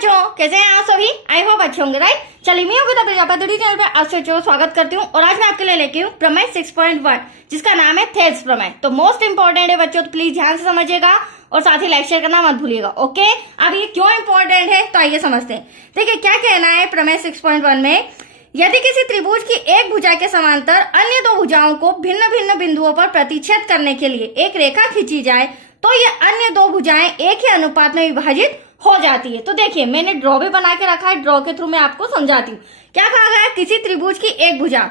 बच्चों, कैसे हैं आप सभी? आई होप अच्छे होंगे, राइट। चलिए मैं योगिता प्रजापति चैनल पे आप सभी को स्वागत करती हूँ और आज मैं आपके लिए लेके हूँ प्रमेय 6.1 जिसका नाम है थेल्स प्रमेय। तो मोस्ट इंपॉर्टेंट है बच्चों, तो प्लीज ध्यान से समझिएगा और साथ ही लाइक शेयर करना मत भूलिएगा, ओके। अब ये क्यों इंपॉर्टेंट है तो आइए समझते हैं। देखिए क्या कहना है प्रमेय 6.1 में, यदि किसी त्रिभुज की एक भुजा के समांतर अन्य दो भुजाओं को भिन्न भिन्न बिंदुओं पर प्रतिच्छेद करने के लिए एक रेखा खींची जाए तो ये अन्य दो भुजाएं एक ही अनुपात में विभाजित हो जाती है। तो देखिए मैंने ड्रॉ भी बना के रखा है, ड्रॉ के थ्रू मैं आपको समझाती हूँ। क्या कहा गया, किसी त्रिभुज की एक भुजा,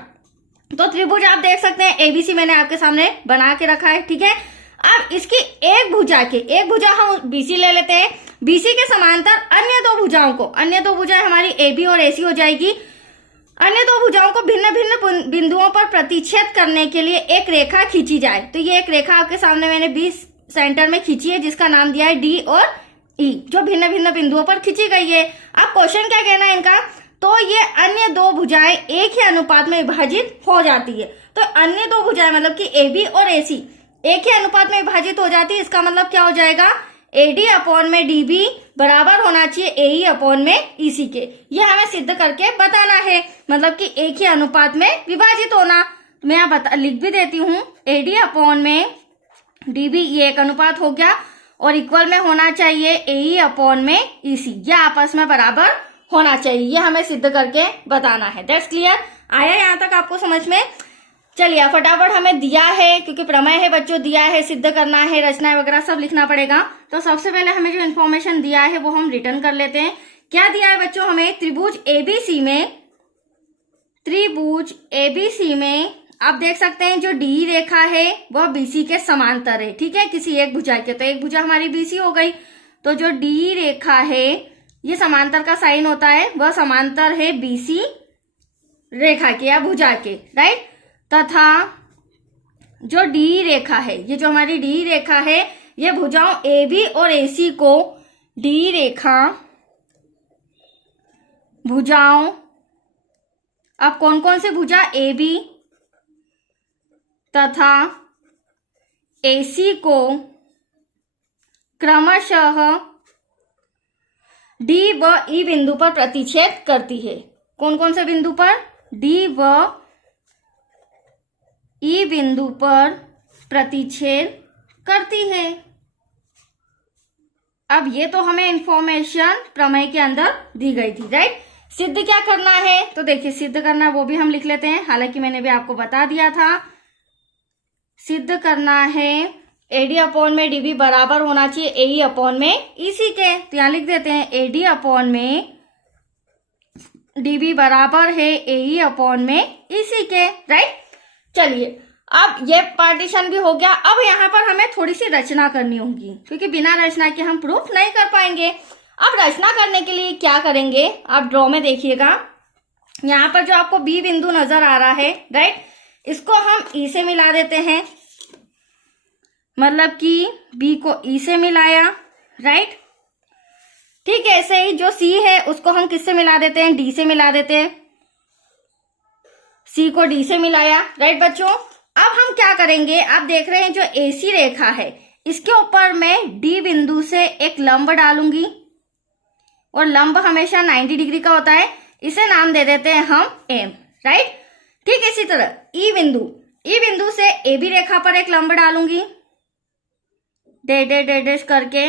तो त्रिभुज आप देख सकते हैं एबीसी मैंने आपके सामने बना के रखा है, ठीक है। अब इसकी एक भुजा हम बीसी ले लेते हैं, बीसी के समांतर अन्य दो भुजाओं को, अन्य दो भुजाएं हमारी एबी और एसी हो जाएगी, अन्य दो भुजाओं को भिन्न भिन्न बिंदुओं पर प्रतिच्छेद करने के लिए एक रेखा खींची जाए। तो ये एक रेखा आपके सामने मैंने 20 सेंटर में खींची है जिसका नाम दिया है डी और ई, जो भिन्न भिन्न बिंदुओं पर खींची गई है। अब क्वेश्चन क्या कहना है इनका, तो ये अन्य दो भुजाएं एक ही अनुपात में विभाजित हो जाती है। तो अन्य दो भुजाएं मतलब कि एबी और एसी एक ही अनुपात में विभाजित हो जाती है। इसका मतलब क्या हो जाएगा, एडी अपॉन में डीबी बराबर होना चाहिए एई अपॉन में ईसी के। ये हमें सिद्ध करके बताना है, मतलब कि एक ही अनुपात में विभाजित होना। मैं यहाँ लिख भी देती हूँ, एडी अपॉन में डीबी ये एक अनुपात हो गया और इक्वल में होना चाहिए एई अपॉन में ईसी, ये आपस में बराबर होना चाहिए। ये हमें सिद्ध करके बताना है। दैट्स क्लियर, आया यहाँ तक आपको समझ में? चलिए फटाफट हमें दिया है, क्योंकि प्रमेय है बच्चों, दिया है, सिद्ध करना है, रचना वगैरह सब लिखना पड़ेगा। तो सबसे पहले हमें जो इन्फॉर्मेशन दिया है वो हम रिटर्न कर लेते हैं। क्या दिया है बच्चों हमें, त्रिभुज एबीसी में आप देख सकते हैं जो डी रेखा है वह बीसी के समांतर है, ठीक है, किसी एक भुजा के। तो एक भुजा हमारी बीसी हो गई, तो जो डी रेखा है ये समांतर का साइन होता है, वह समांतर है बीसी रेखा के या भुजा के, राइट। तथा जो डी रेखा है, ये जो हमारी डी रेखा है ये भुजाओं एबी और एसी को, डी रेखा भुजाओं, अब कौन कौन से भुजा, एबी तथा एसी को क्रमशः डी व ई बिंदु पर प्रतिच्छेद करती है। कौन कौन से बिंदु पर, डी व ई बिंदु पर प्रतिच्छेद करती है। अब ये तो हमें इंफॉर्मेशन प्रमेय के अंदर दी गई थी, राइट। सिद्ध क्या करना है, तो देखिए सिद्ध करना वो भी हम लिख लेते हैं, हालांकि मैंने भी आपको बता दिया था। सिद्ध करना है एडी अपॉन में डीबी बराबर होना चाहिए एई अपॉन में ईसी के। तो यहां लिख देते हैं एडी अपॉन में डीबी बराबर है एई अपॉन में ईसी के, राइट। चलिए अब ये पार्टीशन भी हो गया। अब यहाँ पर हमें थोड़ी सी रचना करनी होगी, क्योंकि बिना रचना के हम प्रूफ नहीं कर पाएंगे। अब रचना करने के लिए क्या करेंगे, आप ड्रॉ में देखिएगा, यहाँ पर जो आपको बी बिंदु नजर आ रहा है, राइट, इसको हम ई से मिला देते हैं, मतलब कि बी को ई से मिलाया, राइट। ठीक है, ऐसे ही जो सी है उसको हम किससे मिला देते हैं, डी से मिला देते हैं, सी को डी से मिलाया, राइट बच्चों। अब हम क्या करेंगे, आप देख रहे हैं जो एसी रेखा है इसके ऊपर मैं डी बिंदु से एक लंब डालूंगी, और लंब हमेशा 90 डिग्री का होता है, इसे नाम दे देते हैं हम एम, राइट। ठीक, इसी तरह ई बिंदु से ए बी रेखा पर एक लंब डालूंगी, डैश करके,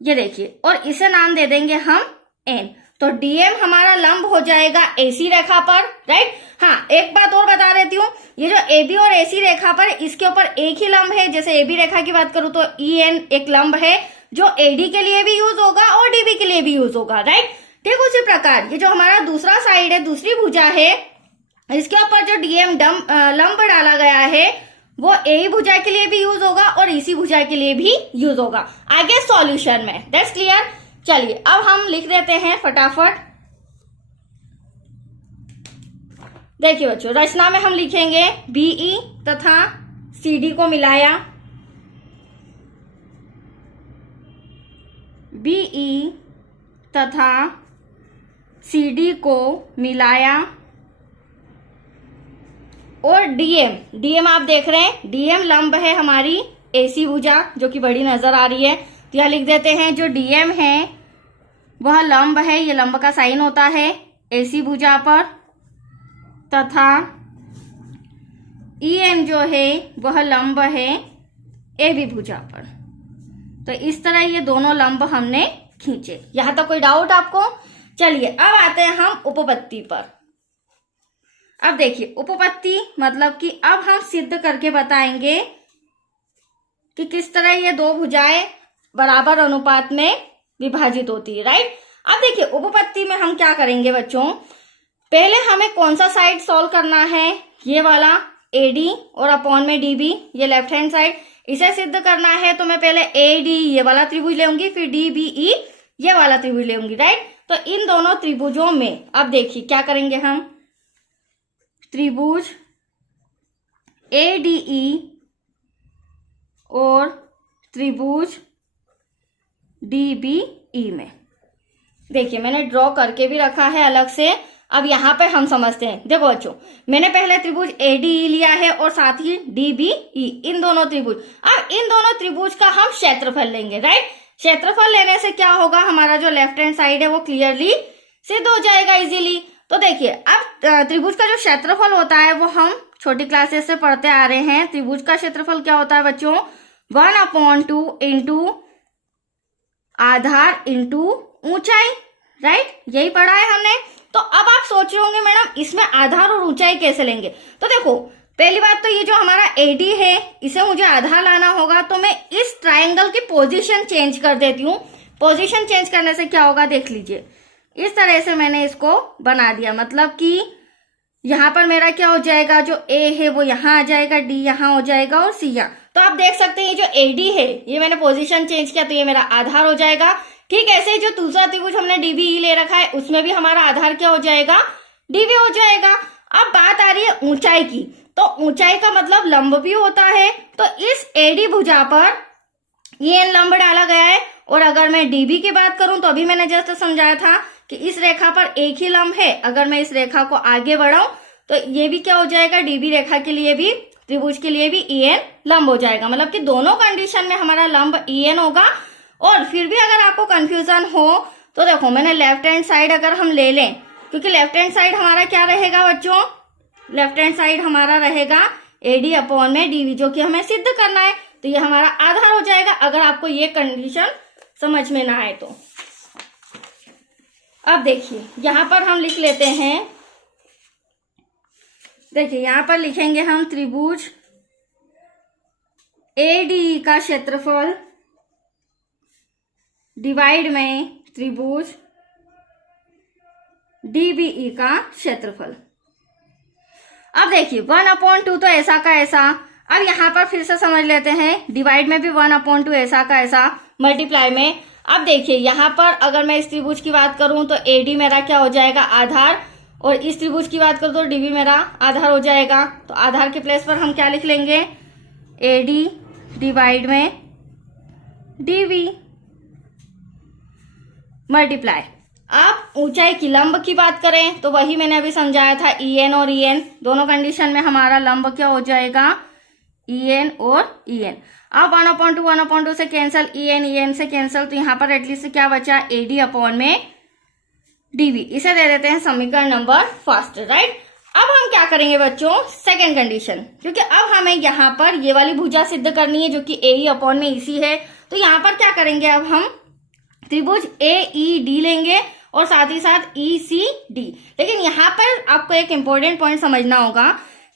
ये देखिए, और इसे नाम दे देंगे हम एन। तो डीएम हमारा लंब हो जाएगा एसी रेखा पर, राइट। हाँ, एक बात और बता देती हूँ, ये जो एबी और एसी रेखा पर इसके ऊपर एक ही लंब है। जैसे एबी रेखा की बात करूं तो ई एन एक लंब है जो एडी के लिए भी यूज होगा और डीबी के लिए भी यूज होगा, राइट। ठीक, उसी प्रकार ये जो हमारा दूसरा साइड है, दूसरी भुजा है, इसके ऊपर जो डीएम लंब डाला गया है वो ए भुजा के लिए भी यूज होगा और इसी भुजा के लिए भी यूज होगा आगे सॉल्यूशन में। That's clear. चलिए अब हम लिख देते हैं फटाफट। देखिए बच्चों, रचना में हम लिखेंगे बीई तथा सीडी को मिलाया, बीई तथा सीडी को मिलाया, और डीएम आप देख रहे हैं, डीएम लंब है हमारी एसी भुजा जो कि बड़ी नजर आ रही है। तो यहां लिख देते हैं जो डीएम है वह लंब है, ये लंब का साइन होता है AC भुजा पर, तथा EN जो है वह लंब है AB भुजा पर। तो इस तरह ये दोनों लंब हमने खींचे। यहां तक कोई डाउट आपको? चलिए अब आते हैं हम उपपत्ति पर। अब देखिए उपपत्ति मतलब कि अब हम सिद्ध करके बताएंगे कि किस तरह ये दो भुजाएं बराबर अनुपात में विभाजित होती है, राइट। अब देखिए उपपत्ति में हम क्या करेंगे बच्चों, पहले हमें कौन सा साइड सॉल्व करना है, ये वाला AD और अपॉन में DB, ये लेफ्ट हैंड साइड, इसे सिद्ध करना है। तो मैं पहले AD ये वाला त्रिभुज लेंगी, फिर DBE ये वाला त्रिभुज लेंगी, राइट। तो इन दोनों त्रिभुजों में अब देखिए क्या करेंगे हम, त्रिभुज ADE और त्रिभुज DBE में देखिए मैंने ड्रॉ करके भी रखा है अलग से। अब यहाँ पे हम समझते हैं। देखो बच्चों, मैंने पहले त्रिभुज ADE लिया है और साथ ही DBE, इन दोनों त्रिभुज। अब इन दोनों त्रिभुज का हम क्षेत्रफल लेंगे, राइट। क्षेत्रफल लेने से क्या होगा, हमारा जो लेफ्ट हैंड साइड है वो क्लियरली सिद्ध हो जाएगा इजीली। तो देखिए अब त्रिभुज का जो क्षेत्रफल होता है वो हम छोटी क्लासेस से पढ़ते आ रहे हैं। त्रिभुज का क्षेत्रफल क्या होता है बच्चों, 1/2 इंटू आधार इंटू ऊंचाई, राइट, यही पढ़ा है हमने। तो अब आप सोच रहे होंगे मैडम इसमें आधार और ऊंचाई कैसे लेंगे। तो देखो पहली बात तो ये जो हमारा AD है इसे मुझे आधार लाना होगा, तो मैं इस ट्रायंगल की पोजीशन चेंज कर देती हूँ। पोजीशन चेंज करने से क्या होगा देख लीजिए, इस तरह से मैंने इसको बना दिया, मतलब कि यहाँ पर मेरा क्या हो जाएगा, जो A है वो यहाँ आ जाएगा, D यहाँ हो जाएगा और C यहाँ। तो आप देख सकते हैं ये जो AD है ये मैंने पोजीशन चेंज किया तो ये मेरा आधार हो जाएगा। ठीक ऐसे ही जो दूसरा त्रिभुज हमने DBE ले रखा है उसमें भी हमारा आधार क्या हो जाएगा, DB हो जाएगा। अब बात आ रही है ऊंचाई की, तो ऊंचाई का मतलब लंब भी होता है। तो इस AD भुजा पर EN लंब डाला गया है। और अगर मैं DB की बात करूं तो अभी मैंने जस्ट समझाया था कि इस रेखा पर एक ही लंब है। अगर मैं इस रेखा को आगे बढ़ाऊं तो ये भी क्या हो जाएगा, DB रेखा के लिए भी, त्रिभुज के लिए भी EN लंब हो जाएगा। मतलब कि दोनों कंडीशन में हमारा लंब EN होगा। और फिर भी अगर आपको कंफ्यूजन हो तो देखो मैंने लेफ्ट हैंड साइड अगर हम ले लें, क्योंकि लेफ्ट हैंड साइड हमारा क्या रहेगा बच्चों, लेफ्ट हैंड साइड हमारा रहेगा AD अपॉन में DB, जो कि हमें सिद्ध करना है। तो ये हमारा आधार हो जाएगा अगर आपको ये कंडीशन समझ में ना आए तो। अब देखिए यहां पर हम लिख लेते हैं, देखिए यहां पर लिखेंगे हम त्रिभुज ADE का क्षेत्रफल डिवाइड में त्रिभुज DBE का क्षेत्रफल। अब देखिए 1/2 तो ऐसा का ऐसा। अब यहां पर फिर से समझ लेते हैं, डिवाइड में भी 1/2 ऐसा का ऐसा, मल्टीप्लाई में। अब देखिए यहां पर अगर मैं इस त्रिभुज की बात करूं तो AD मेरा क्या हो जाएगा, आधार, और इस त्रिभुज की बात करूं तो DB मेरा आधार हो जाएगा। तो आधार के प्लेस पर हम क्या लिख लेंगे, AD डिवाइड में DB मल्टीप्लाई। आप ऊंचाई की लंब की बात करें तो वही मैंने अभी समझाया था, EN और EN दोनों कंडीशन में हमारा लंब क्या हो जाएगा, EN और EN। अब 1/2 से कैंसिल, EN से कैंसिल, तो यहाँ पर एटलीस्ट क्या बचा, AD अपॉन में DB। इसे दे देते हैं समीकरण नंबर फर्स्ट, राइट। अब हम क्या करेंगे बच्चों, सेकेंड कंडीशन, क्योंकि अब हमें यहाँ पर ये वाली भुजा सिद्ध करनी है जो कि AE अपॉन में EC है। तो यहाँ पर क्या करेंगे, अब हम त्रिभुज AED लेंगे और साथ ही साथ ECD। लेकिन यहाँ पर आपको एक इंपॉर्टेंट पॉइंट समझना होगा।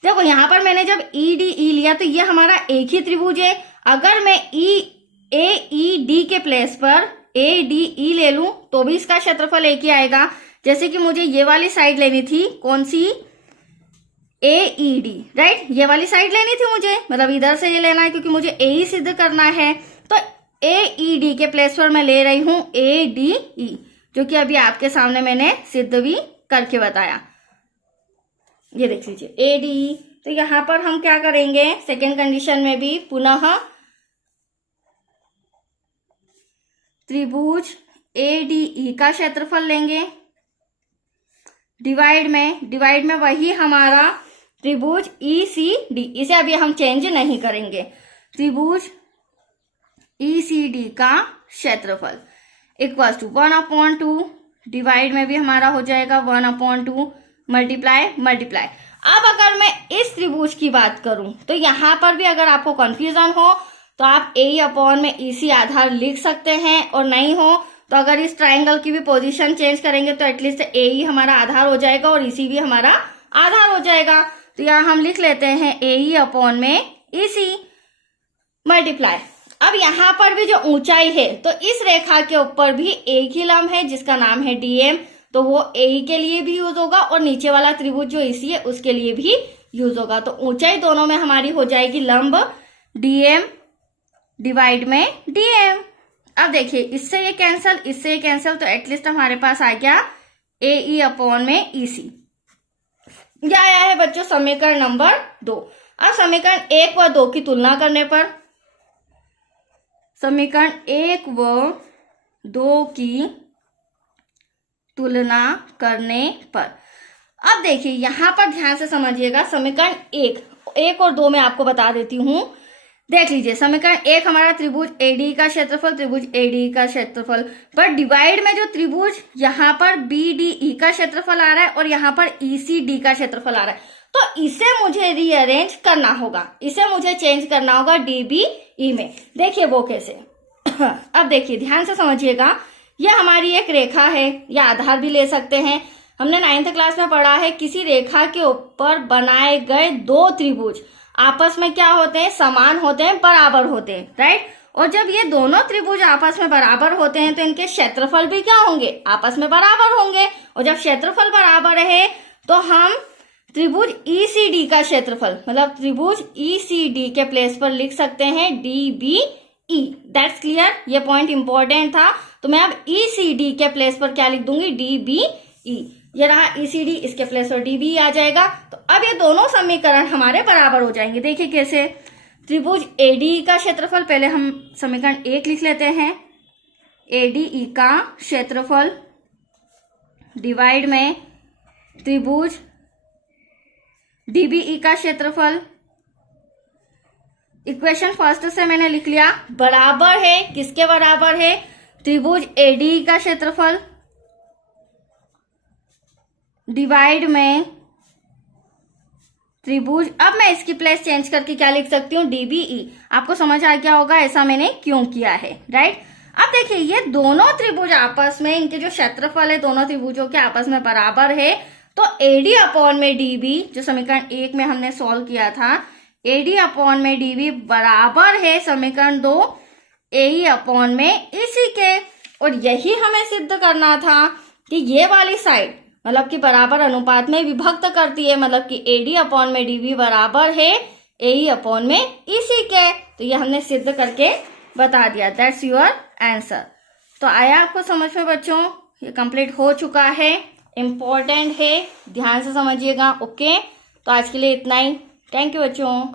देखो यहाँ पर मैंने जब EDE लिया तो ये हमारा एक ही त्रिभुज है। अगर मैं AED के प्लेस पर ADE ले लूं तो भी इसका क्षेत्रफल एक ही आएगा। जैसे कि मुझे ये वाली साइड लेनी थी, कौन सी, AED, राइट, ये वाली साइड लेनी थी मुझे, मतलब इधर से ये लेना है क्योंकि मुझे AE सिद्ध करना है। तो AED के प्लेस पर मैं ले रही हूं ADE, जो कि अभी आपके सामने मैंने सिद्ध भी करके बताया। ये देख लीजिए ADE। तो यहां पर हम क्या करेंगे, सेकेंड कंडीशन में भी पुनः त्रिभुज ADE का क्षेत्रफल लेंगे, डिवाइड में वही हमारा त्रिभुज ECD, इसे अभी हम चेंज नहीं करेंगे, त्रिभुज ECD का क्षेत्रफल। इक्वल्स टू 1/2, डिवाइड में भी हमारा हो जाएगा 1/2, मल्टीप्लाई। अब अगर मैं इस त्रिभुज की बात करूं तो यहां पर भी अगर आपको कंफ्यूजन हो तो आप AE/EC आधार लिख सकते हैं, और नहीं हो तो अगर इस ट्राइंगल की भी पोजीशन चेंज करेंगे तो एटलीस्ट AE हमारा आधार हो जाएगा और EC भी हमारा आधार हो जाएगा। तो यहाँ हम लिख लेते हैं AE/EC मल्टीप्लाई। अब यहाँ पर भी जो ऊंचाई है तो इस रेखा के ऊपर भी एक ही लंब है जिसका नाम है DM, तो वो AE के लिए भी यूज होगा और नीचे वाला त्रिभुज जो EC है उसके लिए भी यूज होगा। तो ऊंचाई दोनों में हमारी हो जाएगी लंब DM डिवाइड में DM। अब देखिए इससे ये कैंसल, तो एटलीस्ट हमारे पास आ गया AE/EC। यह आया है बच्चों समीकरण नंबर 2। अब समीकरण 1 व 2 की तुलना करने पर, समीकरण 1 व 2 की तुलना करने पर, अब देखिए यहां पर ध्यान से समझिएगा। समीकरण 1 और 2 में आपको बता देती हूं, देख लीजिए। समीकरण 1 हमारा त्रिभुज ADE का क्षेत्रफल, त्रिभुज ADE का क्षेत्रफल, पर डिवाइड में जो त्रिभुज यहाँ पर BDE का क्षेत्रफल आ रहा है और यहाँ पर ECD का क्षेत्रफल आ रहा है, तो इसे मुझे रीअरेंज करना होगा, इसे मुझे चेंज करना होगा DBE में। देखिए वो कैसे अब देखिए ध्यान से समझिएगा, यह हमारी एक रेखा है, या आधार भी ले सकते हैं। हमने 9th क्लास में पढ़ा है किसी रेखा के ऊपर बनाए गए दो त्रिभुज आपस में क्या होते हैं, समान होते हैं, बराबर होते हैं, राइट। और जब ये दोनों त्रिभुज आपस में बराबर होते हैं तो इनके क्षेत्रफल भी क्या होंगे, आपस में बराबर होंगे। और जब क्षेत्रफल बराबर है तो हम त्रिभुज ECD का क्षेत्रफल, मतलब त्रिभुज ECD के प्लेस पर लिख सकते हैं DBE। दैट्स क्लियर, ये पॉइंट इंपॉर्टेंट था। तो मैं अब ECD के प्लेस पर क्या लिख दूंगी, DBE। ये रहा ECD, इसके प्लेस पर DBE आ जाएगा। तो अब ये दोनों समीकरण हमारे बराबर हो जाएंगे। देखिए कैसे, त्रिभुज ADE का क्षेत्रफल, पहले हम समीकरण 1 लिख लेते हैं, ADE का क्षेत्रफल डिवाइड में त्रिभुज DBE का क्षेत्रफल। इक्वेशन फर्स्ट से मैंने लिख लिया, बराबर है, किसके बराबर है, त्रिभुज ADE का क्षेत्रफल डिवाइड में त्रिभुज, अब मैं इसकी प्लेस चेंज करके क्या लिख सकती हूँ, DBE। आपको समझ आ गया होगा ऐसा मैंने क्यों किया है, राइट। अब देखिए ये दोनों त्रिभुज आपस में, इनके जो क्षेत्रफल है दोनों त्रिभुजों के आपस में बराबर है, तो AD/DB जो समीकरण 1 में हमने सॉल्व किया था, AD/DB बराबर है समीकरण 2 AE/EC के। और यही हमें सिद्ध करना था कि ये वाली साइड मतलब कि बराबर अनुपात में विभक्त करती है, मतलब कि AD/DB बराबर है AE/EC के। तो ये हमने सिद्ध करके बता दिया। That's your answer. तो आया आपको समझ में बच्चों, ये कंप्लीट हो चुका है, इम्पोर्टेंट है, ध्यान से समझिएगा। ओके, तो आज के लिए इतना ही। थैंक यू बच्चों।